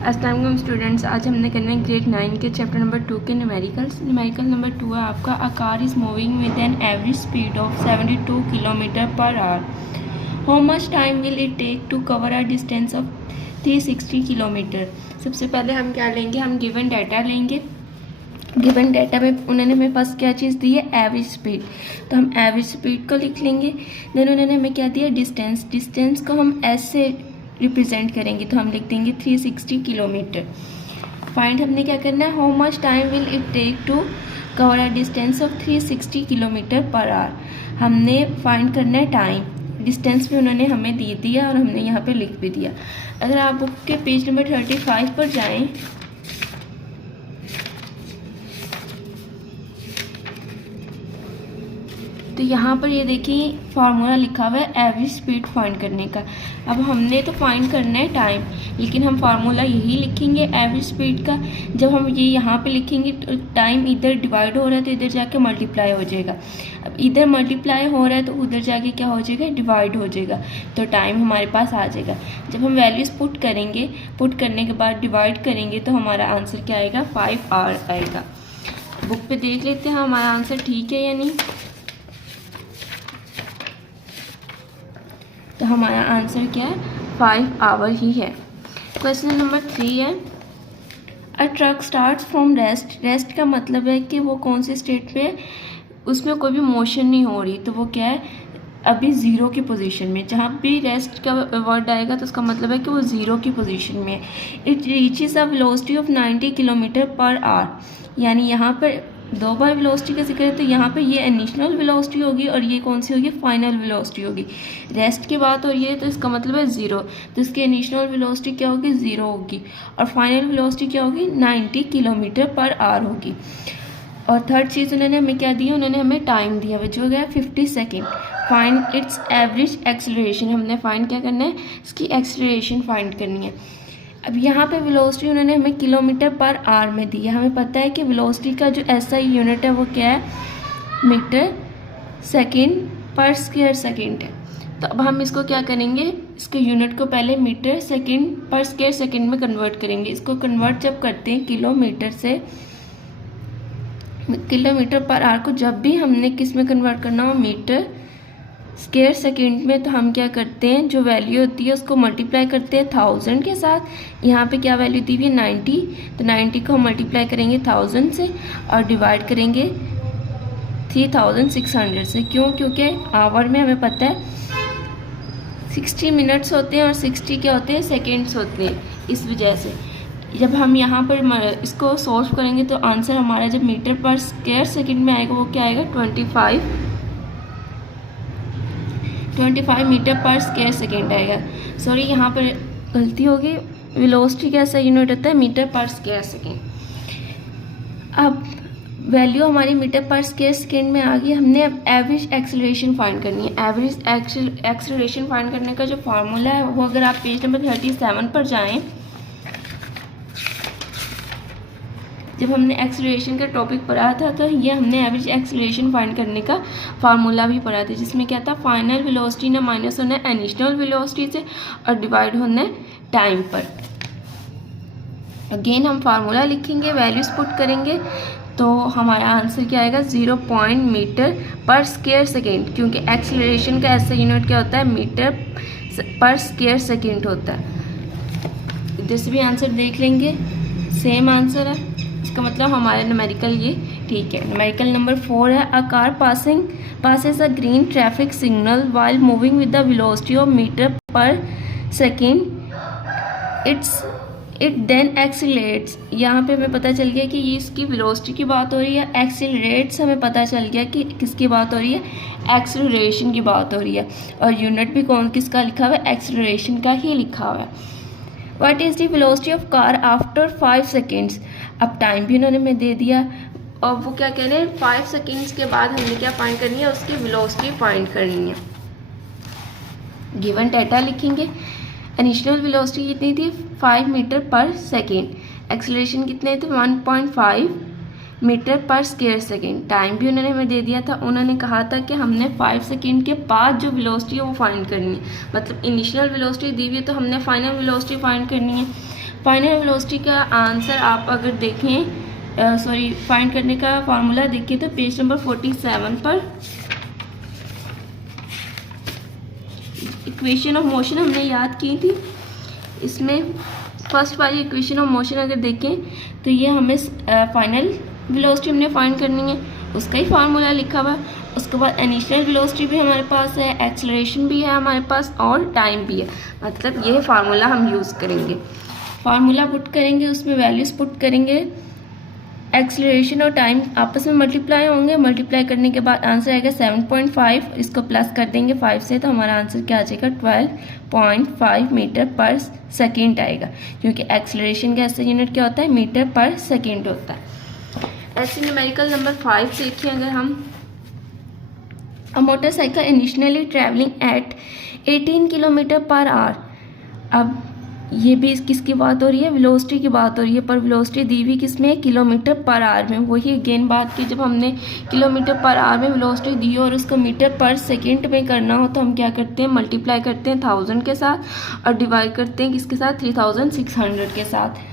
अस्सलाम वालेकुम स्टूडेंट्स, आज हमने करना है ग्रेड 9 के चैप्टर नंबर 2 के न्यूमेरिकल्स। न्यूमेरिकल नंबर 2 है आपका a car is moving with an average speed of 72 kilometre per hour. How much time will it take to cover a distance of 360 kilometre. सबसे पहले हम क्या लेंगे, हम गिवन डाटा लेंगे। गिवन डाटा में उन्होंने हमें फर्स्ट क्या चीज़ दी है, एवरेज स्पीड, तो हम एवरेज स्पीड को लिख लेंगे। देन उन्होंने हमें क्या दिया, डिस्टेंस। डिस्टेंस को हम एस से रिप्रेजेंट करेंगे, तो हम लिख देंगे 360 किलोमीटर। फाइंड हमने क्या करना है, how much time will it take to cover a distance of 360 kilometre per hour. हमने फाइंड करना है टाइम। डिस्टेंस भी उन्होंने हमें दे दिया और हमने यहाँ पे लिख भी दिया। अगर आप बुक के पेज नंबर 35 पर जाएं तो यहाँ पर ये देखिए फार्मूला लिखा हुआ है एवरेज स्पीड फाइंड करने का। अब हमने तो फाइंड करना है टाइम, लेकिन हम फार्मूला यही लिखेंगे एवरेज स्पीड का। जब हम ये यहाँ पे लिखेंगे तो टाइम इधर डिवाइड हो रहा है तो इधर जाके मल्टीप्लाई हो जाएगा। अब इधर मल्टीप्लाई हो रहा है तो उधर जाके क्या हो जाएगा, डिवाइड हो जाएगा, तो टाइम हमारे पास आ जाएगा। जब हम वैल्यूज़ पुट करेंगे, पुट करने के बाद डिवाइड करेंगे तो हमारा आंसर क्या आएगा, 5 आवर आएगा। बुक पे देख लेते हैं हमारा आंसर ठीक है या नहीं। तो हमारा आंसर क्या है, 5 आवर ही है। क्वेश्चन नंबर 3 है, a truck starts from rest. Rest का मतलब है कि वो कौन सी स्टेट पे है, उसमें कोई भी मोशन नहीं हो रही, तो वो क्या है, अभी ज़ीरो की पोजीशन में। जहाँ भी रेस्ट का वर्ड आएगा तो उसका मतलब है कि वो ज़ीरो की पोजीशन में है। It reaches a velocity of 90 kilometre per our. यानी यहाँ पर दो बार वेलोसिटी का जिक्र है, तो यहाँ पे ये इनिशियल वेलोसिटी होगी और ये कौन सी होगी, फाइनल वेलोसिटी होगी। रेस्ट की बात हो रही है तो इसका मतलब है ज़ीरो, तो इसकी इनिशियल वेलोसिटी क्या होगी, ज़ीरो होगी, और फाइनल वेलोसिटी क्या होगी, 90 किलोमीटर पर आवर होगी। और थर्ड चीज़ उन्होंने हमें क्या दिया, उन्होंने हमें टाइम दिया हुआ जो है 50 second. Find its average acceleration. हमने फाइंड क्या करना है, इसकी एक्सेलरेशन फाइंड करनी है। अब यहाँ पे वेलोसिटी उन्होंने हमें किलोमीटर पर आवर में दी है। हमें पता है कि वेलोसिटी का जो एसआई यूनिट है वो क्या है, मीटर सेकेंड पर स्क्वायर सेकेंड है। तो अब हम इसको क्या करेंगे, इसके यूनिट को पहले मीटर सेकेंड पर स्क्वायर सेकेंड में कन्वर्ट करेंगे। इसको कन्वर्ट जब करते हैं किलोमीटर से किलोमीटर पर आवर को, जब भी हमने किस में कन्वर्ट करना हो, मीटर स्क्वायर सेकेंड में, तो हम क्या करते हैं, जो वैल्यू होती है उसको मल्टीप्लाई करते हैं 1000 के साथ। यहाँ पे क्या वैल्यू दी हुई है, 90, तो 90 को हम मल्टीप्लाई करेंगे 1000 से और डिवाइड करेंगे 3600 से। क्यों, क्योंकि आवर में हमें पता है 60 मिनट्स होते हैं और 60 क्या होते हैं, सेकेंड्स होते हैं। इस वजह से जब हम यहाँ पर इसको सॉल्व करेंगे तो आंसर हमारा जब मीटर पर स्क्वायर सेकेंड में आएगा वो क्या आएगा, 25 मीटर पर स्क्वायर सेकेंड आएगा। सॉरी, यहाँ पर गलती होगी, वेलोसिटी का ऐसा यूनिट होता है मीटर पर स्क्वायर सेकेंड। अब वैल्यू हमारी मीटर पर स्क्वायर सेकेंड में आ गई। हमने अब एवरेज एक्सेलरेशन फाइंड करनी है। एवरेज एक्सेलरेशन फाइंड करने का जो फार्मूला है वो, अगर आप पेज नंबर 37 पर जाएं, जब हमने एक्सेलरेशन का टॉपिक पढ़ा था तो ये हमने एवरेज एक्सेलरेशन फाइंड करने का फार्मूला भी पढ़ा था, जिसमें क्या था, फाइनल वेलोसिटी ना माइनस होना है इनिशियल वेलोसिटी से और डिवाइड होना है टाइम पर। अगेन हम फार्मूला लिखेंगे, वैल्यूज पुट करेंगे, तो हमारा आंसर क्या आएगा, 0 मीटर पर स्क्वायर सेकेंड, क्योंकि एक्सेलरेशन का ऐसा यूनिट क्या होता है, मीटर पर स्क्वायर सेकेंड होता है। इधर से भी आंसर देख लेंगे, सेम आंसर है, इसका मतलब हमारा न्यूमेरिकल ये ठीक है। न्यूमेरिकल नंबर 4 है, a car passes a green traffic signal while moving with the velocity of meter per second. It then accelerates. यहाँ पे हमें पता चल गया कि ये इसकी वेलोसिटी की बात हो रही है। एक्सीलरेट्स हमें पता चल गया कि किसकी बात हो रही है, एक्सीलरेशन की बात हो रही है, और यूनिट भी किसका लिखा हुआ है, एक्सीलरेशन का ही लिखा हुआ है। What is the velocity of car after 5 seconds? अब टाइम भी उन्होंने हमें दे दिया और वो क्या कह रहे हैं, 5 सेकेंड्स के बाद हमने क्या फाइंड करनी है, उसकी वेलोसिटी फाइंड करनी है। गिवन डाटा लिखेंगे, इनिशियल वेलोसिटी कितनी थी, 5 मीटर पर सेकेंड, एक्सेलरेशन कितने थे, 1.5 मीटर पर स्क्वायर सेकेंड। टाइम भी उन्होंने हमें दे दिया था, उन्होंने कहा था कि हमने 5 सेकेंड के बाद जो वेलोसिटी है वो फाइंड करनी है, मतलब इनिशियल वेलोसिटी दी हुई है तो हमने फाइनल वेलोसिटी फाइंड करनी है। फाइनल वेलोसिटी का आंसर आप अगर देखें फाइंड करने का फार्मूला देखें तो पेज नंबर 47 पर इक्वेशन ऑफ मोशन हमने याद की थी। इसमें फर्स्ट वाली इक्वेशन ऑफ मोशन अगर देखें तो ये हमें फाइनल वेलोसिटी हमने फाइंड करनी है, उसका ही फार्मूला लिखा हुआ है। उसके बाद इनिशियल वेलोसिटी भी हमारे पास है, एक्सेलरेशन भी है हमारे पास और टाइम भी है, मतलब ये फार्मूला हम यूज़ करेंगे। फार्मूला पुट करेंगे, उसमें वैल्यूज़ पुट करेंगे, एक्सेलरेशन और टाइम आपस में मल्टीप्लाई होंगे। मल्टीप्लाई करने के बाद आंसर आएगा 7.5, इसको प्लस कर देंगे 5 से तो हमारा आंसर क्या आ जाएगा 12.5 मीटर पर सेकेंड आएगा, क्योंकि एक्सेलरेशन का ऐसा यूनिट क्या होता है मीटर पर सेकेंड होता है। ऐसे न्यूमेरिकल नंबर 5 देखिए, अगर हम a motorcycle initially travelling eight 18 kilometre per our. अब ये भी किसकी बात हो रही है, वेलोसिटी की बात हो रही है, पर वेलोसिटी दी हुई किस में, किलोमीटर पर आवर में। वही अगेन बात की, जब हमने किलोमीटर पर आवर में वेलोसिटी दी और उसको मीटर पर सेकंड में करना हो तो हम क्या करते हैं, मल्टीप्लाई करते हैं 1000 के साथ और डिवाइड करते हैं किसके साथ, 3600 के साथ।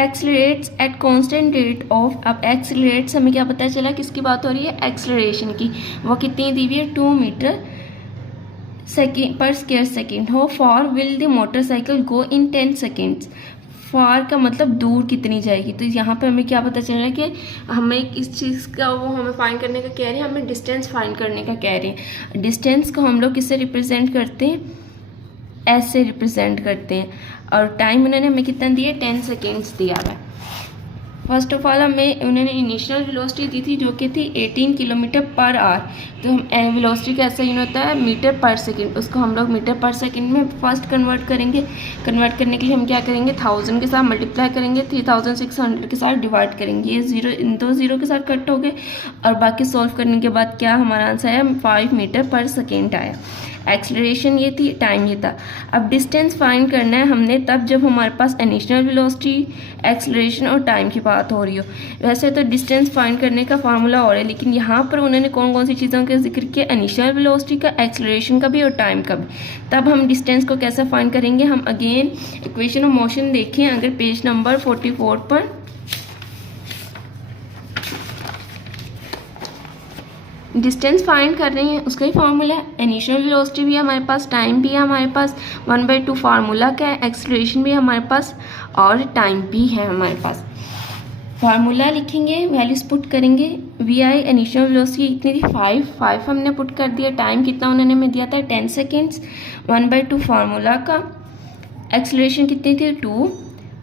Accelerates at constant rate of, अब एक्सेलरेट्स हमें क्या पता चला, किसकी बात हो रही है, एक्सेलरेशन की। वो कितनी दी हुई है, 2 मीटर सेकेंड पर square second. How far will the motorcycle go in 10 seconds. Far का मतलब दूर कितनी जाएगी, तो यहाँ पे हमें क्या पता चल रहा है कि हमें इस चीज़ का वो हमें फाइंड करने का कह रहे हैं, हमें डिस्टेंस फाइंड करने का कह रहे हैं। डिस्टेंस को हम लोग किससे रिप्रेजेंट करते हैं, ऐसे रिप्रेजेंट करते हैं। और टाइम उन्होंने हमें कितना दिया, 10 सेकेंड्स दिया हुआ है। फर्स्ट ऑफ ऑल हमें उन्होंने इनिशियल वेलोसिटी दी थी जो कि थी 18 किलोमीटर पर आवर। तो हम वेलोसिटी का ऐसा यूनिट होता है मीटर पर सेकंड, उसको हम लोग मीटर पर सेकंड में फर्स्ट कन्वर्ट करेंगे। कन्वर्ट करने के लिए हम क्या करेंगे, 1000 के साथ मल्टीप्लाई करेंगे, 3600 के साथ डिवाइड करेंगे। ये जीरो इन दो जीरो के साथ कट हो गए और बाकी सॉल्व करने के बाद क्या हमारा आंसर आया, 5 मीटर पर सेकेंड आया। एक्सेलरेशन ये थी, टाइम ये था। अब डिस्टेंस फाइंड करना है हमने तब जब हमारे पास इनिशियल वेलोसिटी, एक्सेलरेशन और टाइम की बात हो रही हो। वैसे तो डिस्टेंस फाइंड करने का फार्मूला और है, लेकिन यहाँ पर उन्होंने कौन कौन सी चीज़ों का जिक्र किया, इनिशियल वेलोसिटी का, एक्सेलरेशन का भी और टाइम का भी। तब हम डिस्टेंस को कैसे फाइंड करेंगे, हम अगेन इक्वेशन ऑफ मोशन देखें अगर पेज नंबर 44 पर। डिस्टेंस फाइंड कर रहे हैं, उसका ही फार्मूला है, इनिशियल वेलोसिटी भी है हमारे पास, टाइम भी है हमारे पास, 1/2 फार्मूला का है, एक्सेलरेशन भी है हमारे पास और टाइम भी है हमारे पास। फार्मूला लिखेंगे, वैल्यूज पुट करेंगे। वी आई इनिशियल वेलोसिटी कितनी थी, 5 हमने पुट कर दिया। टाइम कितना उन्होंने हमें दिया था, 10 सेकेंड्स, 1/2 फार्मूला का। एक्सेलरेशन कितनी थी, 2।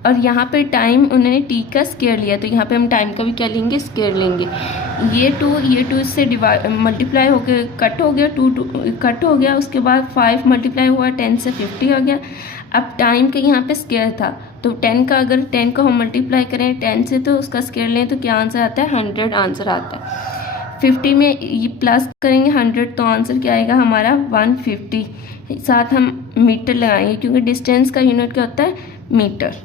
और यहाँ पे टाइम उन्होंने टी का स्क्वायर लिया, तो यहाँ पे हम टाइम का भी क्या लेंगे, स्क्वायर लेंगे। ये 2 इससे डिवाइड मल्टीप्लाई हो गया, कट हो गया, 2 कट हो गया। उसके बाद 5 मल्टीप्लाई हुआ, 10 से 50 हो गया। अब टाइम का यहाँ पे स्क्वायर था, तो 10 का अगर 10 को हम मल्टीप्लाई करें 10 से तो उसका स्क्वायर लें तो क्या आंसर आता है, 100 आंसर आता है। 50 में ये प्लस करेंगे 100 तो आंसर क्या आएगा हमारा, 150। साथ हम मीटर लगाएंगे क्योंकि डिस्टेंस का यूनिट क्या होता है, मीटर।